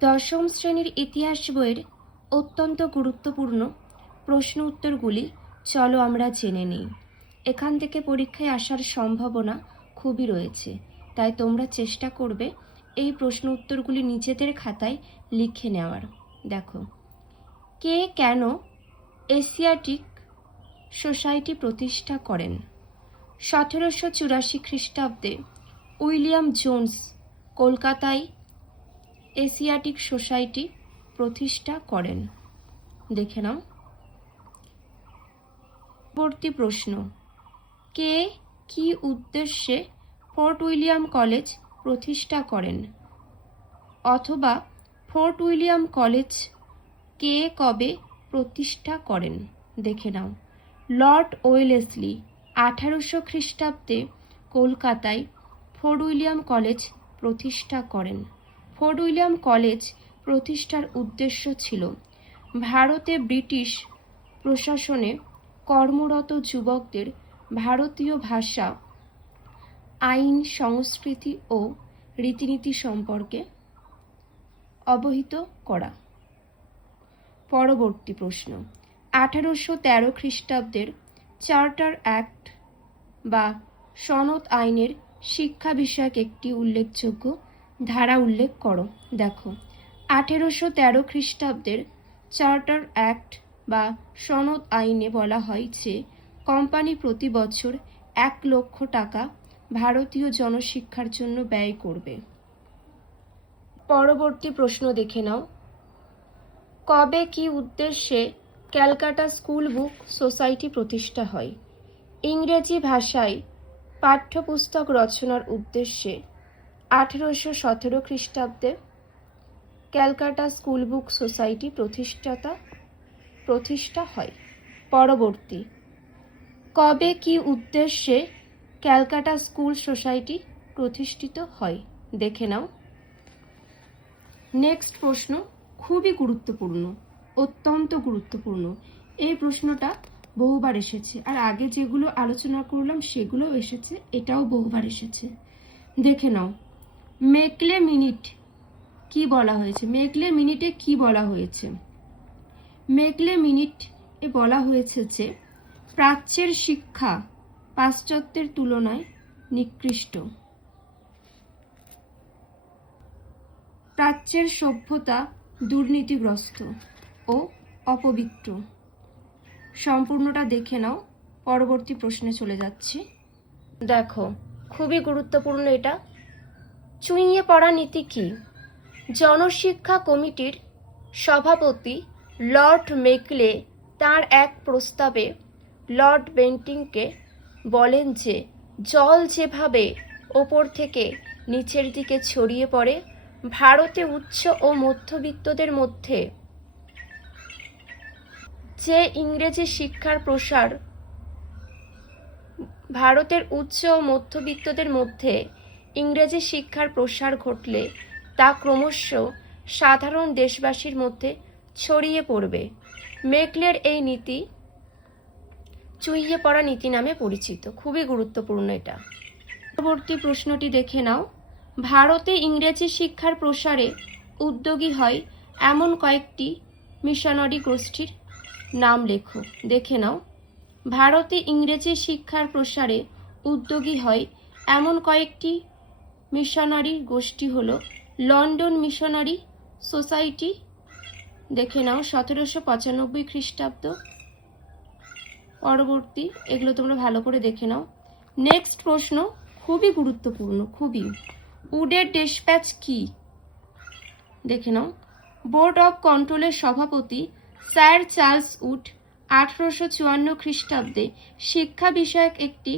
দশম শ্রেণীর ইতিহাস বইয়ের অত্যন্ত গুরুত্বপূর্ণ প্রশ্ন উত্তরগুলি চলো আমরা জেনে নিই। এখান থেকে পরীক্ষায় আসার সম্ভাবনা খুবই রয়েছে, তাই তোমরা চেষ্টা করবে এই প্রশ্ন উত্তরগুলি নিজেদের খাতায় লিখে নেওয়ার। দেখো, কে কেন এশিয়াটিক সোসাইটি প্রতিষ্ঠা করেন? 1784 খ্রিস্টাব্দে উইলিয়াম জোন্স কলকাতায় এশিয়াটিক সোসাইটি প্রতিষ্ঠা করেন। দেখে নাও। পরবর্তী প্রশ্ন, কে কি উদ্দেশ্যে ফোর্ট উইলিয়াম কলেজ প্রতিষ্ঠা করেন? অথবা ফোর্ট উইলিয়াম কলেজ কে কবে প্রতিষ্ঠা করেন? দেখে নাও। লর্ড ওয়েলেসলি 1800 খ্রিস্টাব্দে কলকাতায় ফোর্ট উইলিয়াম কলেজ প্রতিষ্ঠা করেন। ফোর্ট উইলিয়াম কলেজ প্রতিষ্ঠার উদ্দেশ্য ছিল ভারতে ব্রিটিশ প্রশাসনে কর্মরত যুবকদের ভারতীয় ভাষা, আইন, সংস্কৃতি ও রীতিনীতি সম্পর্কে অবহিত করা। পরবর্তী প্রশ্ন, 1813 খ্রিস্টাব্দের চার্টার অ্যাক্ট বা সনদ আইনের শিক্ষা বিষয়ক একটি উল্লেখযোগ্য ধারা উল্লেখ করো। দেখো, 1813 খ্রিস্টাব্দের চার্টার অ্যাক্ট বা সনদ আইনে বলা হয় যে কোম্পানি প্রতি বছর 1 লক্ষ টাকা ভারতীয় জনশিক্ষার জন্য ব্যয় করবে। পরবর্তী প্রশ্ন দেখে নাও। কবে কি উদ্দেশ্যে ক্যালকাটা স্কুল বুক সোসাইটি প্রতিষ্ঠা হয়? ইংরেজি ভাষায় পাঠ্যপুস্তক রচনার উদ্দেশ্যে 1817 খ্রিস্টাব্দে ক্যালকাটা স্কুল বুক সোসাইটি প্রতিষ্ঠা হয়। পরবর্তী, কবে কি উদ্দেশ্যে ক্যালকাটা স্কুল সোসাইটি প্রতিষ্ঠিত হয়? দেখে নাও। নেক্সট প্রশ্ন খুবই গুরুত্বপূর্ণ, অত্যন্ত গুরুত্বপূর্ণ। এই প্রশ্নটা বহুবার এসেছে, আর আগে যেগুলো আলোচনা করলাম সেগুলোও এসেছে, এটাও বহুবার এসেছে। দেখে নাও, মেকলে মিনিট কি বলা হয়েছে? মেকলে মিনিটে কি বলা হয়েছে? মেকলে মিনিট এ বলা হয়েছে যে প্রাচ্যের শিক্ষা পাশ্চাত্যের তুলনায় নিকৃষ্ট, প্রাচ্যের সভ্যতা দুর্নীতিগ্রস্ত ও অপবিত্র। সম্পূর্ণটা দেখে নাও। পরবর্তী প্রশ্নে চলে যাচ্ছি। দেখো, খুবই গুরুত্বপূর্ণ এটা। চুইয়ে পড়া নীতি কি? জনশিক্ষা কমিটির সভাপতি লর্ড মেকলে তার এক প্রস্তাবে লর্ড বেন্টিংকে বলেন যে জল যেভাবে ওপর থেকে নিচের দিকে ছড়িয়ে পড়ে, ভারতে উচ্চ ও মধ্যবিত্তদের মধ্যে যে ইংরেজি শিক্ষার প্রসার ভারতের উচ্চ ও মধ্যবিত্তদের মধ্যে ইংরেজি শিক্ষার প্রসার ঘটলে তা ক্রমশ সাধারণ দেশবাসীর মধ্যে ছড়িয়ে পড়বে। মেকলের এই নীতি চুইয়ে পড়া নীতি নামে পরিচিত। খুবই গুরুত্বপূর্ণ এটা। পরবর্তী প্রশ্নটি দেখে নাও। ভারতে ইংরেজি শিক্ষার প্রসারে উদ্যোগী হয় এমন কয়েকটি মিশনারি গোষ্ঠীর নাম লেখো। দেখে নাও। ভারতে ইংরেজি শিক্ষার প্রসারে উদ্যোগী হয় এমন কয়েকটি মিশনারি গোষ্ঠী হলো লন্ডন মিশনারি সোসাইটি। দেখে নাও, 1795 খ্রিস্টাব্দ। পরবর্তী, এগুলো তোমরা ভালো করে দেখে নাও। নেক্সট প্রশ্ন খুবই গুরুত্বপূর্ণ, খুবই। উডের ডেসপ্যাচ কি? দেখে নাও। বোর্ড অফ কন্ট্রোলের সভাপতি স্যার চার্লস উড 1854 খ্রিস্টাব্দে শিক্ষা বিষয়ক একটি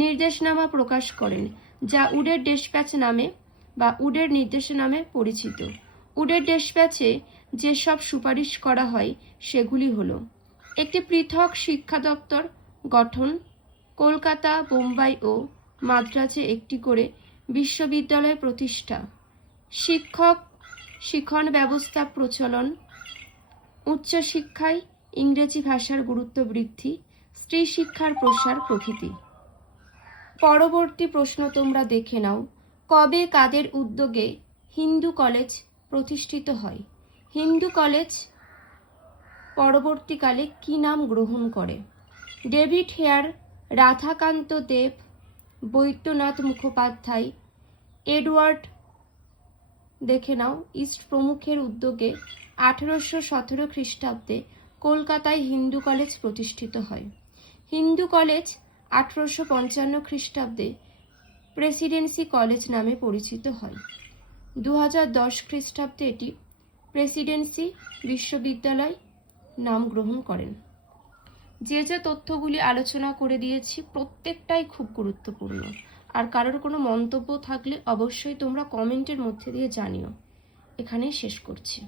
নির্দেশনামা প্রকাশ করেন, যা উডের ডেসপ্যাচ নামে বা উডের নির্দেশ নামে পরিচিত। উডের ডেসপ্যাচে যেসব সুপারিশ করা হয় সেগুলি হলো: একটি পৃথক শিক্ষা দপ্তর গঠন, কলকাতা, বোম্বাই ও মাদ্রাজে একটি করে বিশ্ববিদ্যালয় প্রতিষ্ঠা, শিক্ষণ ব্যবস্থা প্রচলন, উচ্চশিক্ষায় ইংরেজি ভাষার গুরুত্ব বৃদ্ধি, স্ত্রী শিক্ষার প্রসার প্রভৃতি। পরবর্তী প্রশ্ন তোমরা দেখে নাও। কবে কাদের উদ্যোগে হিন্দু কলেজ প্রতিষ্ঠিত হয়? হিন্দু কলেজ পরবর্তীকালে কি নাম গ্রহণ করে? ডেভিড হেয়ার, রাধাকান্ত দেব, বৈদ্যনাথ মুখোপাধ্যায়, এডওয়ার্ড দেখে নাও ইস্ট প্রমুখের উদ্যোগে 1817 খ্রিস্টাব্দে কলকাতায় হিন্দু কলেজ প্রতিষ্ঠিত হয়। হিন্দু কলেজ 1855 খ্রিস্টাব্দে প্রেসিডেন্সি কলেজ নামে পরিচিত হয়। 2010 খ্রিস্টাব্দে এটি প্রেসিডেন্সি বিশ্ববিদ্যালয় নাম গ্রহণ করেন। যে যে তথ্যগুলি আলোচনা করে দিয়েছি প্রত্যেকটাই খুব গুরুত্বপূর্ণ, আর কারোর কোনো মন্তব্য থাকলে অবশ্যই তোমরা কমেন্টের মধ্যে দিয়ে জানিও। এখানেই শেষ করছি।